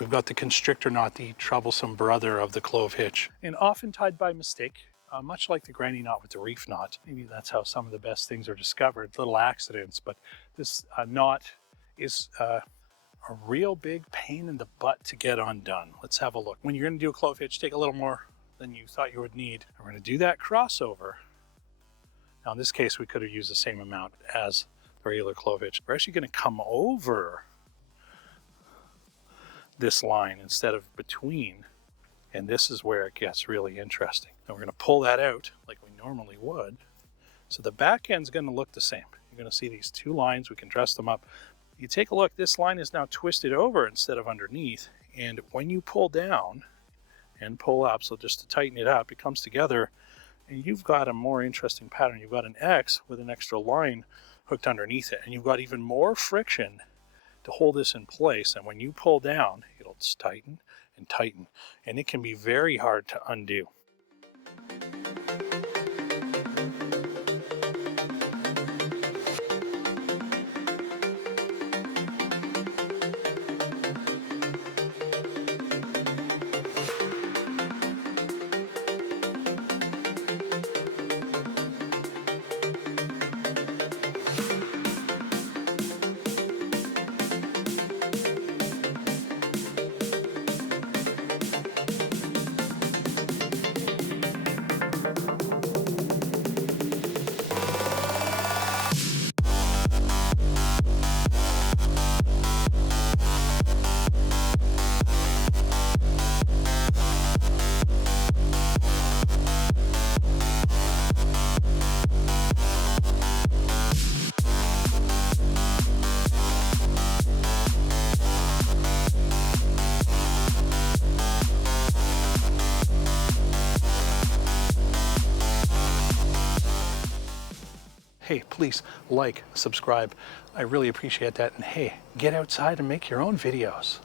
We've got the constrictor knot, the troublesome brother of the clove hitch, and often tied by mistake, much like the granny knot with the reef knot. Maybe that's how some of the best things are discovered, little accidents, but this knot is a real big pain in the butt to get undone. Let's have a look. When you're going to do a clove hitch, take a little more than you thought you would need. And we're going to do that crossover. Now in this case, we could have used the same amount as the regular clove hitch. We're actually going to come over this line instead of between, and this is where it gets really interesting. And we're going to pull that out like we normally would. So the back end's going to look the same. You're going to see these two lines. We can dress them up. You take a look, this line is now twisted over instead of underneath, and when you pull down and pull up, so just to tighten it up, it comes together, and you've got a more interesting pattern. You've got an X with an extra line hooked underneath it, and you've got even more friction to hold this in place, and when you pull down, it'll tighten and tighten, and it can be very hard to undo. Hey, please like, subscribe. I really appreciate that. And hey, get outside and make your own videos.